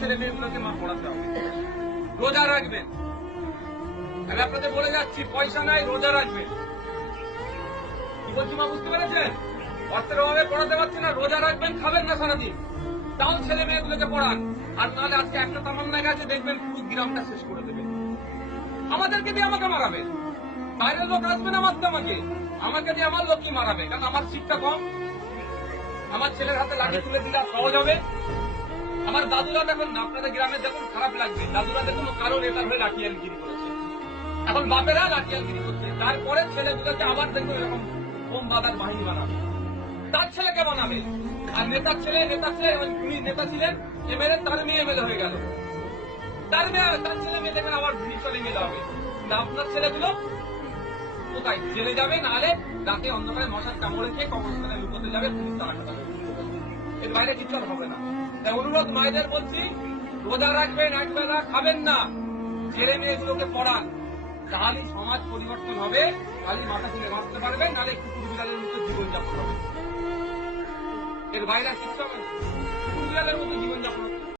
ছেলে মেয়েগুলোকে মা পড়াতে হবে। রোজা রাখবেন, আমি আপনাদের বলে যাচ্ছি, পয়সা নাই, রোজা রাখবেন। কি বলছি মা, বুঝতে পেরেছেন? অর্থের অভাবে পড়াতে পারছি না, রোজা রাখবেন, খাবেন না সারাদিন, তাও ছেলে মেয়েগুলোকে পড়ান। আর নাহলে আজকে একটা তামান্না গেছে, দেখবেন পুরো গ্রামটা শেষ করে দেবে। আমাদেরকে দিয়ে আমাকে মারাবে, বাইরের লোক আসবে না মারতে আমাকে দিয়ে আমার লোককে মারাবে, কারণ আমার শিক্ষা কম। আমার ছেলের হাতে লাঠি তুলে দিলে সহজ হবে। আমার দাদুরা দেখুন, আপনাদের গ্রামে দেখুন, খারাপ লাগবে, দাদুরা দেখুন কারো নেতার হয়ে লাঠিয়ালগিরি করেছে, এখন বাপেরা লাঠিয়ালগিরি করছে, তারপরে ছেলেগুলোকে আবার দেখুন এরকম বোম বাঁধার বাহিনী বানাবে, তার ছেলেকে বানাবে। আর নেতার ছেলে উনি নেতা ছিলেন, এমএলএ, তার মেয়ে এমএলএ হয়ে গেল, তার ছেলে মেয়ে দেখবেন আবার ভিতরে মেলে হবে। আপনার ছেলেগুলো কোথায়? জেলে যাবে, নাহলে রাতে অন্ধকারে মশার কামড়ে খেয়ে কবরস্থানে লুকোতে যাবে, পুলিশ তারা এর বাইরে কিছু আর হবে না। তাই অনুরোধ মায়েদের বলছি, রোজা রাখবেন, একবেলা খাবেন না, ছেলে মেয়েগুলোকে পড়ান, তাহলে সমাজ পরিবর্তন হবে, তাহলে মাথা তুলে বাঁচতে পারবে, নাহলে কুকুর বিড়ালের মতো জীবনযাপন হবে। এর বাইরে কিছু হবে না, কুকুর বিড়ালের মতো জীবনযাপন হবে।